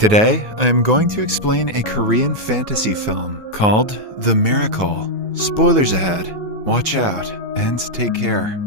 Today, I am going to explain a Korean fantasy film called The Miracle. Spoilers ahead. Watch out and take care.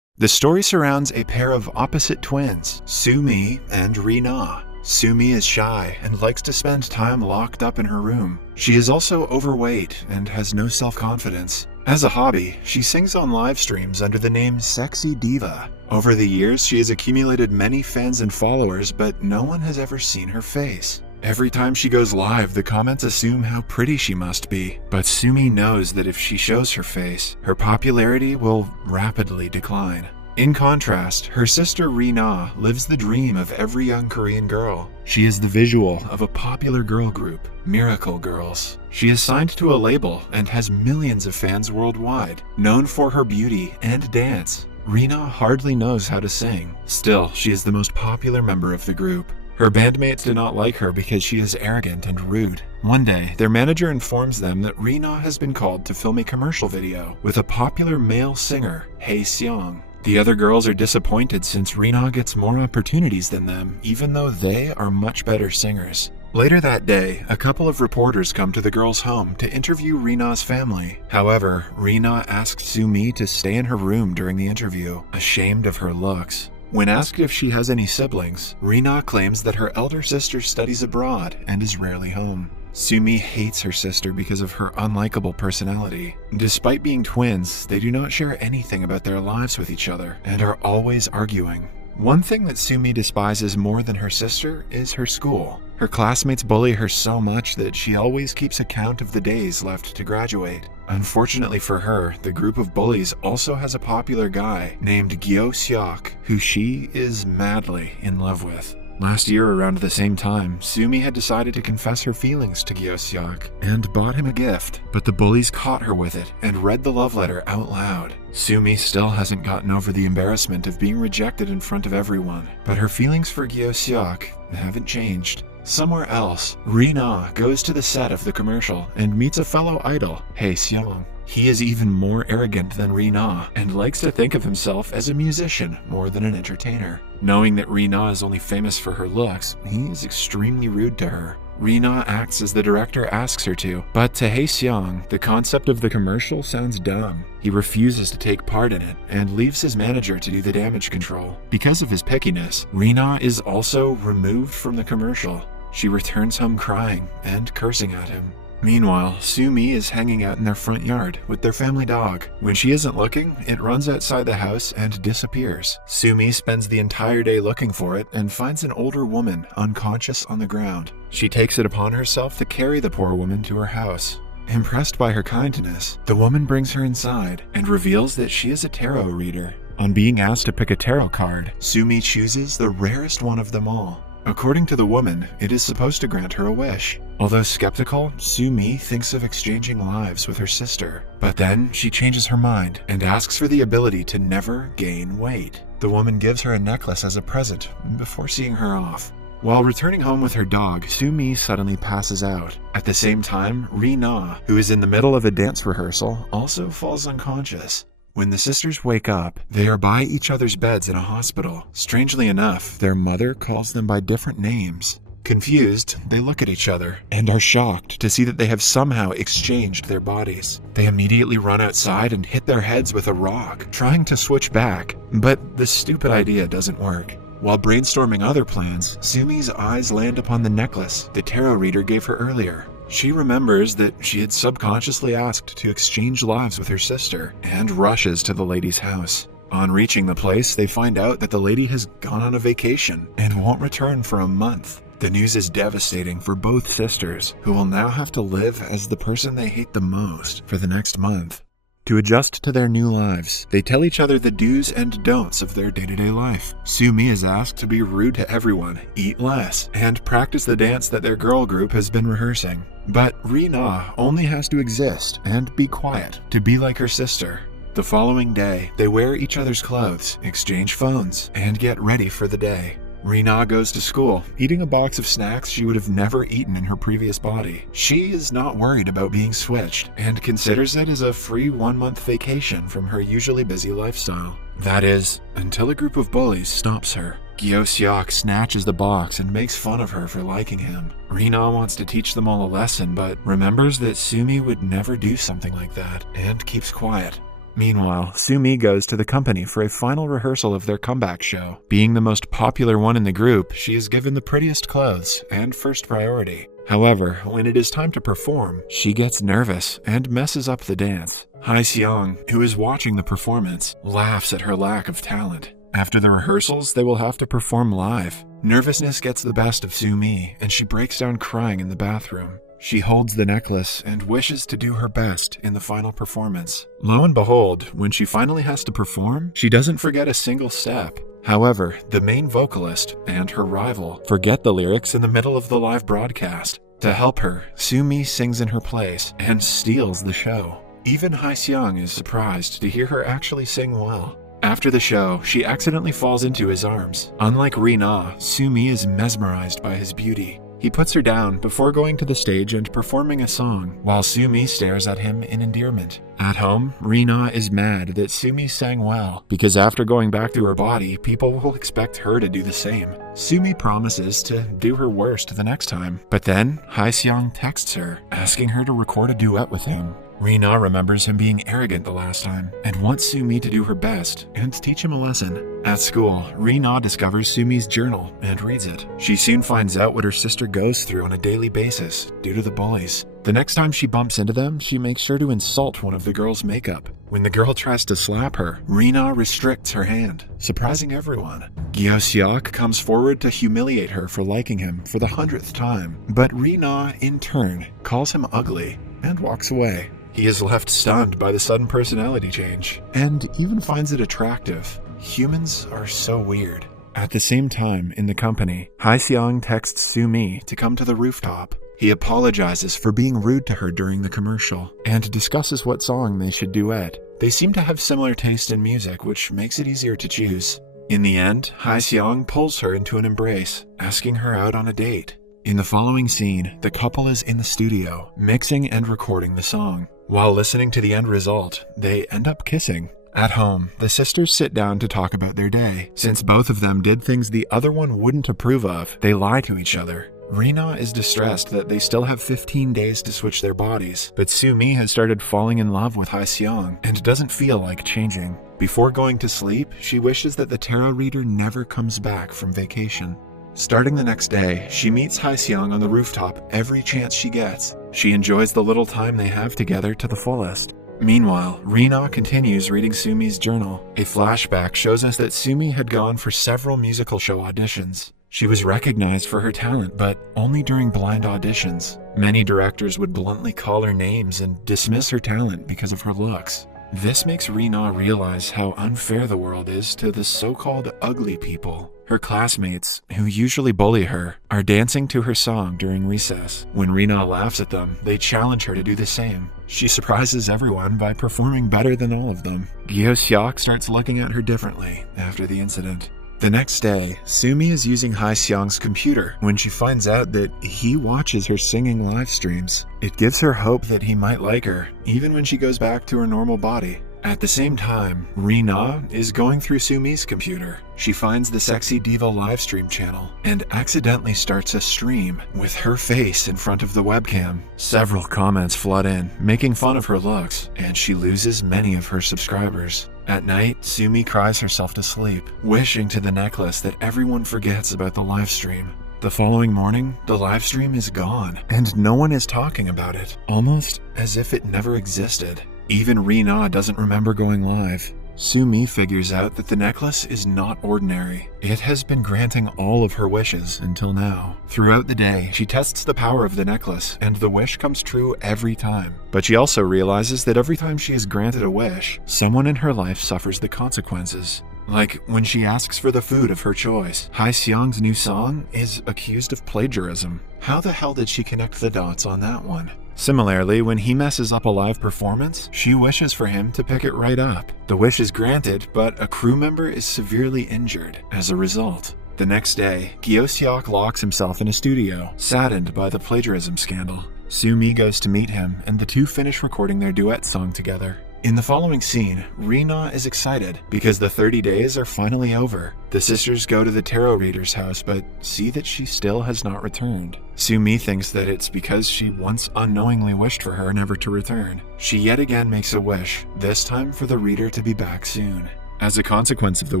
The story surrounds a pair of opposite twins, Soo-mi and Ri-na. Soo-mi is shy and likes to spend time locked up in her room. She is also overweight and has no self-confidence. As a hobby, she sings on live streams under the name Sexy Diva. Over the years, she has accumulated many fans and followers, but no one has ever seen her face. Every time she goes live, the comments assume how pretty she must be, but Soo-mi knows that if she shows her face, her popularity will rapidly decline. In contrast, her sister Ri-na lives the dream of every young Korean girl. She is the visual of a popular girl group, Miracle Girls. She is signed to a label and has millions of fans worldwide, known for her beauty and dance. Ri-na hardly knows how to sing. Still, she is the most popular member of the group. Her bandmates do not like her because she is arrogant and rude. One day, their manager informs them that Ri-na has been called to film a commercial video with a popular male singer, Hae-seong. The other girls are disappointed since Ri-na gets more opportunities than them, even though they are much better singers. Later that day, a couple of reporters come to the girls' home to interview Ri-na's family. However, Ri-na asks Soo-mi to stay in her room during the interview, ashamed of her looks. When asked if she has any siblings, Ri-na claims that her elder sister studies abroad and is rarely home. Soo-mi hates her sister because of her unlikable personality. Despite being twins, they do not share anything about their lives with each other and are always arguing. One thing that Soo-mi despises more than her sister is her school. Her classmates bully her so much that she always keeps account of the days left to graduate. Unfortunately for her, the group of bullies also has a popular guy named Gyo-seok, who she is madly in love with. Last year around the same time, Soo-mi had decided to confess her feelings to Gyo-seok and bought him a gift, but the bullies caught her with it and read the love letter out loud. Soo-mi still hasn't gotten over the embarrassment of being rejected in front of everyone, but her feelings for Gyo-seok haven't changed. Somewhere else, Ri-na goes to the set of the commercial and meets a fellow idol, Hae-seong. He is even more arrogant than Ri-na and likes to think of himself as a musician more than an entertainer. Knowing that Ri-na is only famous for her looks, he is extremely rude to her. Ri-na acts as the director asks her to, but to Hae-seong, the concept of the commercial sounds dumb. He refuses to take part in it and leaves his manager to do the damage control. Because of his pickiness, Ri-na is also removed from the commercial. She returns home crying and cursing at him. Meanwhile, Soo-mi is hanging out in their front yard with their family dog. When she isn't looking, it runs outside the house and disappears. Soo-mi spends the entire day looking for it and finds an older woman unconscious on the ground. She takes it upon herself to carry the poor woman to her house. Impressed by her kindness, the woman brings her inside and reveals that she is a tarot reader. On being asked to pick a tarot card, Soo-mi chooses the rarest one of them all. According to the woman, it is supposed to grant her a wish. Although skeptical, Soo-mi thinks of exchanging lives with her sister. But then she changes her mind and asks for the ability to never gain weight. The woman gives her a necklace as a present before seeing her off. While returning home with her dog, Soo-mi suddenly passes out. At the same time, Ri-na, who is in the middle of a dance rehearsal, also falls unconscious. When the sisters wake up, they are by each other's beds in a hospital. Strangely enough, their mother calls them by different names. Confused, they look at each other and are shocked to see that they have somehow exchanged their bodies. They immediately run outside and hit their heads with a rock, trying to switch back, but the stupid idea doesn't work. While brainstorming other plans, Soo-mi's eyes land upon the necklace the tarot reader gave her earlier. She remembers that she had subconsciously asked to exchange lives with her sister and rushes to the lady's house. On reaching the place, they find out that the lady has gone on a vacation and won't return for a month. The news is devastating for both sisters, who will now have to live as the person they hate the most for the next month. To adjust to their new lives, they tell each other the do's and don'ts of their day-to-day life. Soo-mi is asked to be rude to everyone, eat less, and practice the dance that their girl group has been rehearsing. But Ri-na only has to exist and be quiet to be like her sister. The following day, they wear each other's clothes, exchange phones, and get ready for the day. Ri-na goes to school, eating a box of snacks she would have never eaten in her previous body. She is not worried about being switched, and considers it as a free 1-month vacation from her usually busy lifestyle. That is, until a group of bullies stops her. Gyo-seok snatches the box and makes fun of her for liking him. Rina wants to teach them all a lesson, but remembers that Sumi would never do something like that, and keeps quiet. Meanwhile, Sumi goes to the company for a final rehearsal of their comeback show. Being the most popular one in the group, she is given the prettiest clothes and first priority. However, when it is time to perform, she gets nervous and messes up the dance. Hae-seong, who is watching the performance, laughs at her lack of talent. After the rehearsals, they will have to perform live. Nervousness gets the best of Sumi, and she breaks down crying in the bathroom. She holds the necklace and wishes to do her best in the final performance. Lo and behold, when she finally has to perform, she doesn't forget a single step. However, the main vocalist and her rival forget the lyrics in the middle of the live broadcast. To help her, Sumi sings in her place and steals the show. Even Hae-seong is surprised to hear her actually sing well. After the show, she accidentally falls into his arms. Unlike Rina, Sumi is mesmerized by his beauty. He puts her down before going to the stage and performing a song, while Sumi stares at him in endearment. At home, Rina is mad that Sumi sang well, because after going back to her body, people will expect her to do the same. Sumi promises to do her worst the next time, but then Hae-seong texts her, asking her to record a duet with him. Rina remembers him being arrogant the last time, and wants Sumi to do her best and teach him a lesson. At school, Rina discovers Sumi's journal and reads it. She soon finds out what her sister goes through on a daily basis due to the bullies. The next time she bumps into them, she makes sure to insult one of the girls' makeup. When the girl tries to slap her, Rina restricts her hand, surprising everyone. Gyo-seok comes forward to humiliate her for liking him for the 100th time, but Rina, in turn, calls him ugly and walks away. He is left stunned by the sudden personality change, and even finds it attractive. Humans are so weird. At the same time, in the company, Hae-seong texts Sumi to come to the rooftop. He apologizes for being rude to her during the commercial, and discusses what song they should duet. They seem to have similar taste in music, which makes it easier to choose. In the end, Hae-seong pulls her into an embrace, asking her out on a date. In the following scene, the couple is in the studio, mixing and recording the song. While listening to the end result, they end up kissing. At home, the sisters sit down to talk about their day. Since both of them did things the other one wouldn't approve of, they lie to each other. Rina is distressed that they still have 15 days to switch their bodies, but Sumi has started falling in love with Hae-seong and doesn't feel like changing. Before going to sleep, she wishes that the tarot reader never comes back from vacation. Starting the next day, she meets Hae-seong on the rooftop every chance she gets. She enjoys the little time they have together to the fullest. Meanwhile, Rina continues reading Sumi's journal. A flashback shows us that Sumi had gone for several musical show auditions. She was recognized for her talent, but only during blind auditions. Many directors would bluntly call her names and dismiss her talent because of her looks. This makes Rina realize how unfair the world is to the so-called ugly people. Her classmates, who usually bully her, are dancing to her song during recess. When Rina laughs at them, they challenge her to do the same. She surprises everyone by performing better than all of them. Gyo-seok starts looking at her differently after the incident. The next day, Sumi is using Hae-seong's computer when she finds out that he watches her singing live streams. It gives her hope that he might like her, even when she goes back to her normal body. At the same time, Rina is going through Sumi's computer. She finds the Sexy Diva livestream channel and accidentally starts a stream with her face in front of the webcam. Several comments flood in, making fun of her looks, and she loses many of her subscribers. At night, Sumi cries herself to sleep, wishing to the necklace that everyone forgets about the livestream. The following morning, the livestream is gone, and no one is talking about it, almost as if it never existed. Even Rina doesn't remember going live. Sumi figures out that the necklace is not ordinary. It has been granting all of her wishes until now. Throughout the day, she tests the power of the necklace, and the wish comes true every time. But she also realizes that every time she is granted a wish, someone in her life suffers the consequences. Like when she asks for the food of her choice. Hae-seong's new song is accused of plagiarism. How the hell did she connect the dots on that one? Similarly, when he messes up a live performance, she wishes for him to pick it right up. The wish is granted, but a crew member is severely injured as a result. The next day, Gyo-seok locks himself in a studio, saddened by the plagiarism scandal. Sumi goes to meet him, and the two finish recording their duet song together. In the following scene, Rina is excited because the 30 days are finally over. The sisters go to the tarot reader's house but see that she still has not returned. Sumi thinks that it's because she once unknowingly wished for her never to return. She yet again makes a wish, this time for the reader to be back soon. As a consequence of the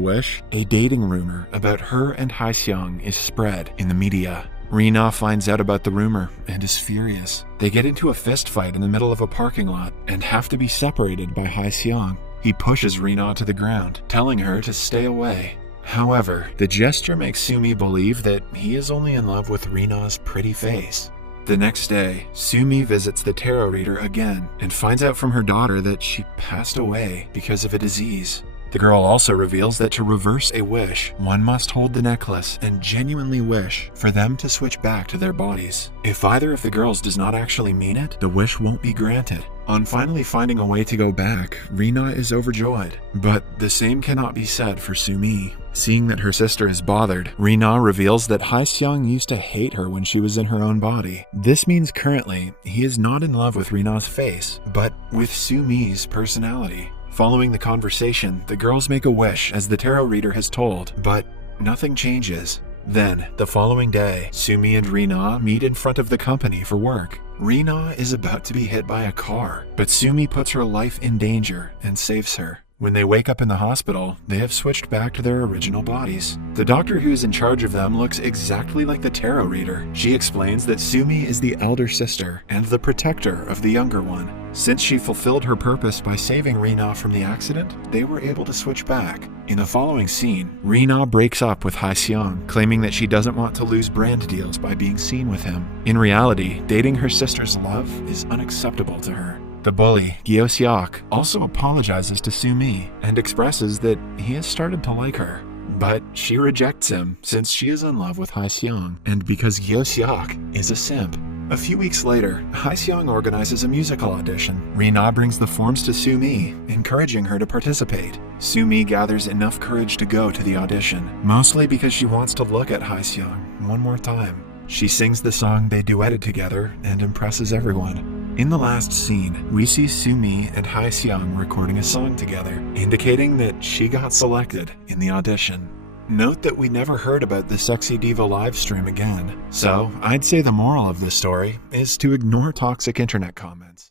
wish, a dating rumor about her and Haixiang is spread in the media. Rina finds out about the rumor and is furious. They get into a fist fight in the middle of a parking lot and have to be separated by Haixiang. He pushes Rina to the ground, telling her to stay away. However, the gesture makes Sumi believe that he is only in love with Rina's pretty face. The next day, Sumi visits the tarot reader again and finds out from her daughter that she passed away because of a disease. The girl also reveals that to reverse a wish, one must hold the necklace and genuinely wish for them to switch back to their bodies. If either of the girls does not actually mean it, the wish won't be granted. On finally finding a way to go back, Rina is overjoyed. But the same cannot be said for Sumi. Seeing that her sister is bothered, Rina reveals that Haixiang used to hate her when she was in her own body. This means currently, he is not in love with Rina's face, but with Sumi's personality. Following the conversation, the girls make a wish as the tarot reader has told, but nothing changes. Then, the following day, Sumi and Rina meet in front of the company for work. Rina is about to be hit by a car, but Sumi puts her life in danger and saves her. When they wake up in the hospital, they have switched back to their original bodies. The doctor who is in charge of them looks exactly like the tarot reader. She explains that Sumi is the elder sister and the protector of the younger one. Since she fulfilled her purpose by saving Rina from the accident, they were able to switch back. In the following scene, Rina breaks up with Haixiang, claiming that she doesn't want to lose brand deals by being seen with him. In reality, dating her sister's love is unacceptable to her. The bully, Gyosiak, also apologizes to Sumi and expresses that he has started to like her. But she rejects him since she is in love with Haixiang and because Gyosiak is a simp. A few weeks later, Haixiang organizes a musical audition. Rina brings the forms to Sumi, encouraging her to participate. Sumi gathers enough courage to go to the audition, mostly because she wants to look at Haixiang one more time. She sings the song they duetted together and impresses everyone. In the last scene, we see Sumi and Haixiang recording a song together, indicating that she got selected in the audition. Note that we never heard about the Sexy Diva livestream again, so I'd say the moral of this story is to ignore toxic internet comments.